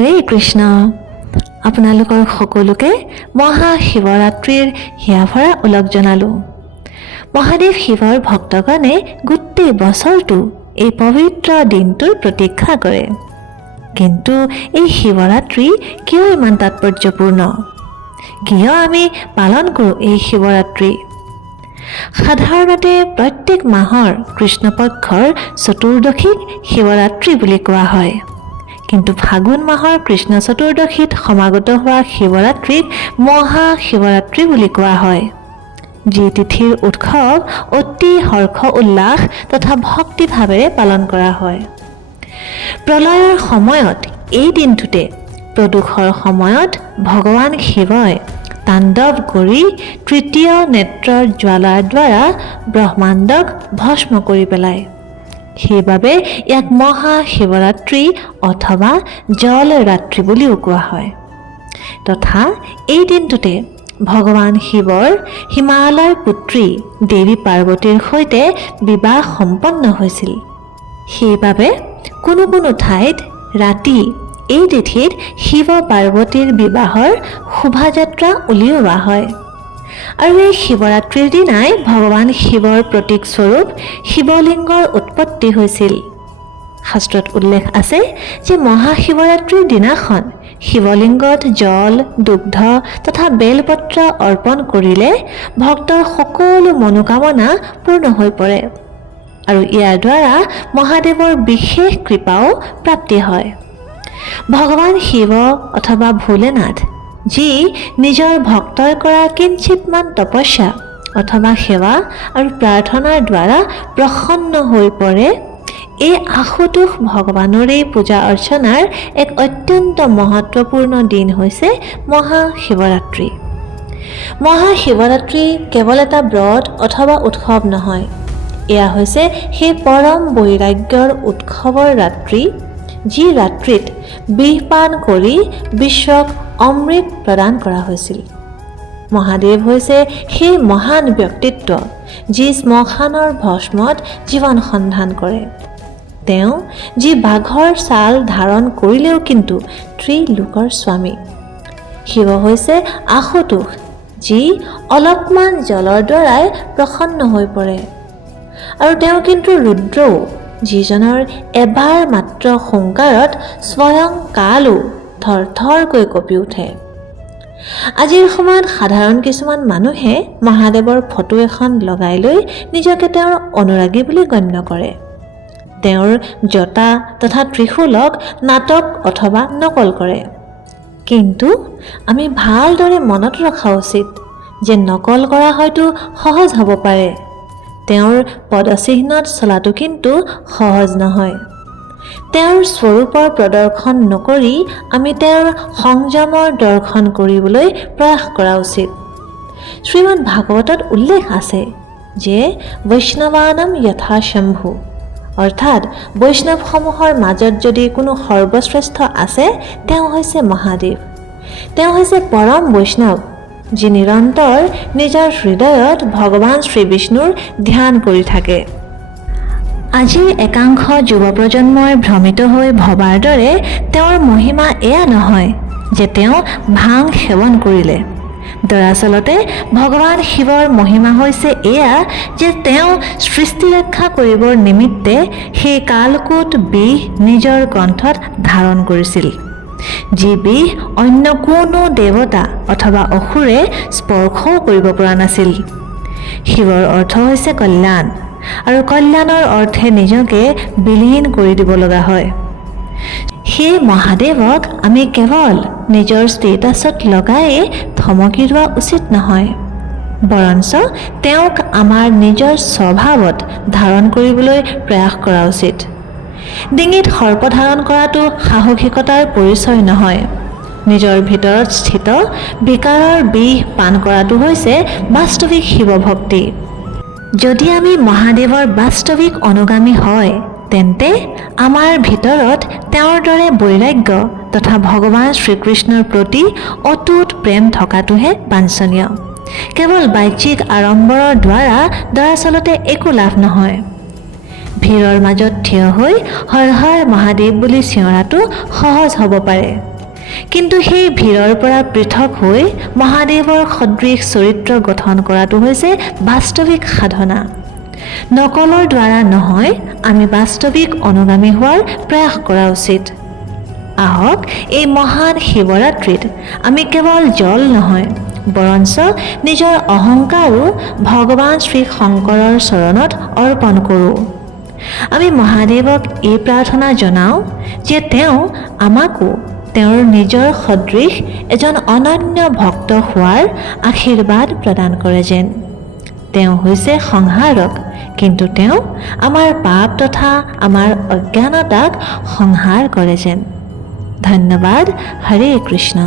হৰে কৃষ্ণ। আপোনালোকৰ সকলোকে মহাশিৱৰাত্ৰিৰ হিয়াভৰা ওলগ জনালোঁ। মহাদেৱ শিৱৰ ভক্তগণে গোটেই বছৰটো এই পবিত্ৰ দিনটোৰ প্ৰতীক্ষা কৰে। কিন্তু এই শিৱৰাত্ৰি কিয় ইমান তাৎপৰ্যপূৰ্ণ? কিয় আমি পালন কৰোঁ এই শিৱৰাত্ৰি? সাধাৰণতে প্ৰত্যেক মাহৰ কৃষ্ণপক্ষৰ চতুৰ্দশীক শিৱৰাত্ৰি বুলি কোৱা হয়। কিন্তু ফাগুন মাহৰ কৃষ্ণ চতুৰ্দশীত সমাগত হোৱা শিৱৰাত্ৰিক মহাশিৱৰাত্ৰি বুলি কোৱা হয়। যি তিথিৰ উৎসৱ অতি হৰ্ষ উল্লাস তথা ভক্তিভাৱেৰে পালন কৰা হয়। প্ৰলয়ৰ সময়ত এই দিনটোতে প্ৰদোষৰ সময়ত ভগৱান শিৱই তাণ্ডৱ কৰি তৃতীয় নেত্ৰৰ জ্বালাৰ দ্বাৰা ব্ৰহ্মাণ্ডক ভস্ম কৰি পেলায়। সেইবাবে ইয়াক মহাশিৱৰাত্ৰি অথবা জল ৰাত্ৰি বুলিও কোৱা হয়। তথা এই দিনটোতে ভগৱান শিৱৰ হিমালয় পুত্ৰী দেৱী পাৰ্বতীৰ সৈতে বিবাহ সম্পন্ন হৈছিল। সেইবাবে কোনো কোনো ঠাইত ৰাতি এই তিথিত শিৱ পাৰ্বতীৰ বিবাহৰ শোভাযাত্ৰা উলিওৱা হয়। আৰু এই শিৱৰাত্ৰিৰ দিনাই ভগৱান শিৱৰ প্ৰতীকস্বৰূপ শিৱলিংগৰ উৎপত্তি হৈছিল। শাস্ত্ৰত উল্লেখ আছে যে মহাশিৱৰাত্ৰিৰ দিনাখন শিৱলিংগত জল, দুগ্ধ তথা বেলপত্ৰ অৰ্পণ কৰিলে ভক্তৰ সকলো মনোকামনা পূৰ্ণ হৈ পৰে আৰু ইয়াৰ দ্বাৰা মহাদেৱৰ বিশেষ কৃপাও প্ৰাপ্তি হয়। ভগৱান শিৱ অথবা ভোলেনাথ যি নিজৰ ভক্তই কৰা কিঞ্চিতমান তপস্যা অথবা সেৱা আৰু প্ৰাৰ্থনাৰ দ্বাৰা প্ৰসন্ন হৈ পৰে, এই আশুতোষ ভগৱানৰে পূজা অৰ্চনাৰ এক অত্যন্ত মহত্বপূৰ্ণ দিন হৈছে মহাশিৱৰাত্ৰি। মহাশিৱৰাত্ৰি কেৱল এটা ব্ৰত অথবা উৎসৱ নহয়, এয়া হৈছে সেই পৰম বৈৰাগ্যৰ উৎসৱৰ ৰাত্ৰি, যি ৰাত্ৰিত বিষ পান কৰি বিশ্বক অমৃত প্ৰদান কৰা হৈছিল। মহাদেৱ হৈছে সেই মহান ব্যক্তিত্ব যি শ্মশানৰ ভস্মত জীৱন সন্ধান কৰে। তেওঁ যি বাঘৰ ছাল ধাৰণ কৰিলেও কিন্তু ত্ৰিলোকৰ স্বামী। শিৱ হৈছে আশুতোষ যি অলপমান জলৰ দ্বাৰাই প্ৰসন্ন হৈ পৰে। আৰু তেওঁ কিন্তু ৰুদ্ৰও, যিজনৰ এবাৰ মাত্ৰ হুংকাৰত স্বয়ং কালো থৰথৰকৈ কঁপি উঠে। আজিৰ সময়ত সাধাৰণ কিছুমান মানুহে মহাদেৱৰ ফটো এখন লগাই লৈ নিজকে তেওঁৰ অনুৰাগী বুলি গণ্য কৰে। তেওঁৰ জটা তথা ত্ৰিশূলক নাটক অথবা নকল কৰে। কিন্তু আমি ভালদৰে মনত ৰখা উচিত যে নকল কৰা হয়তো সহজ হ'ব পাৰে, তেওঁৰ পদচিহ্নত চলাটো কিন্তু সহজ নহয়। তেওঁৰ স্বৰূপৰ প্ৰদৰ্শন নকৰি আমি তেওঁৰ সংযমৰ দৰ্শন কৰিবলৈ প্ৰয়াস কৰা উচিত। শ্ৰীমদ ভাগৱতত উল্লেখ আছে যে বৈষ্ণৱানাম যথা শম্ভু, অৰ্থাৎ বৈষ্ণৱসমূহৰ মাজত যদি কোনো সৰ্বশ্ৰেষ্ঠ আছে তেওঁ হৈছে মহাদেৱ। তেওঁ হৈছে পৰম বৈষ্ণৱ যি নিৰন্তৰ নিজৰ হৃদয়ত ভগৱান শ্ৰীবিষ্ণুৰ ধ্যান কৰি থাকে। আজিৰ একাংশ যুৱ প্ৰজন্মই ভ্ৰমিত হৈ ভবাৰ দৰে তেওঁৰ মহিমা এয়া নহয় যে তেওঁ ভাং সেৱন কৰিলে। দৰাচলতে ভগৱান শিৱৰ মহিমা হৈছে এয়া যে তেওঁ সৃষ্টি ৰক্ষা কৰিবৰ নিমিত্তে সেই কালকূট বিষ নিজৰ কণ্ঠত ধাৰণ কৰিছিল, যি বিষ অন্য কোনো দেৱতা অথবা অসুৰে স্পৰ্শও কৰিব পৰা নাছিল। শিৱৰ অৰ্থ হৈছে কল্যাণ, আৰু কল্যাণৰ অৰ্থে নিজকে বিলীন কৰি দিব লগা হয়। সেই মহাদেৱক আমি কেৱল নিজৰ ষ্টেটাছত লগায়েই থমকি ৰোৱা উচিত নহয়, বৰঞ্চ তেওঁক আমাৰ নিজৰ স্বভাৱত ধাৰণ কৰিবলৈ প্ৰয়াস কৰা উচিত। ডিঙিত সৰ্প ধাৰণ কৰাটো সাহসিকতাৰ পৰিচয় নহয়, নিজৰ ভিতৰত স্থিত বিকাৰৰ বিষ পান কৰাটো হৈছে বাস্তৱিক শিৱভক্তি। যদি আমি মহাদেৱৰ বাস্তৱিক অনুগামী হয় তেন্তে আমাৰ ভিতৰত তেওঁৰ দৰে বৈৰাগ্য তথা ভগৱান শ্ৰীকৃষ্ণৰ প্ৰতি অটুট প্ৰেম থকাটোহে বাঞ্ছনীয়। কেৱল বাহ্যিক আড়ম্বৰৰ দ্বাৰা দৰাচলতে একো লাভ নহয়। ভিৰৰ মাজত থিয় হৈ হৰ হৰ মহাদেৱ বুলি চিঞৰাটো সহজ হ'ব পাৰে, কিন্তু সেই ভিৰৰ পৰা পৃথক হৈ মহাদেৱৰ সদৃশ চৰিত্ৰ গঠন কৰাটো হৈছে বাস্তৱিক সাধনা। নকলৰ দ্বাৰা নহয়, আমি বাস্তৱিক অনুগামী হোৱাৰ প্ৰয়াস কৰা উচিত। আহক এই মহান শিৱৰাত্ৰিত আমি কেৱল জল নহয়, বৰঞ্চ নিজৰ অহংকাৰো ভগৱান শ্ৰী শংকৰৰ চৰণত অৰ্পণ কৰোঁ। আমি মহাদেৱক এই প্ৰাৰ্থনা জনাওঁ যে তেওঁ আমাকো তেওঁৰ নিজৰ সদৃশ এজন অনন্য ভক্ত হোৱাৰ আশীৰ্বাদ প্ৰদান কৰে যেন। তেওঁ হৈছে সংহাৰক, কিন্তু তেওঁ আমাৰ পাপ তথা আমাৰ অজ্ঞানতাক সংহাৰ কৰে যেন। ধন্যবাদ। হৰে কৃষ্ণ।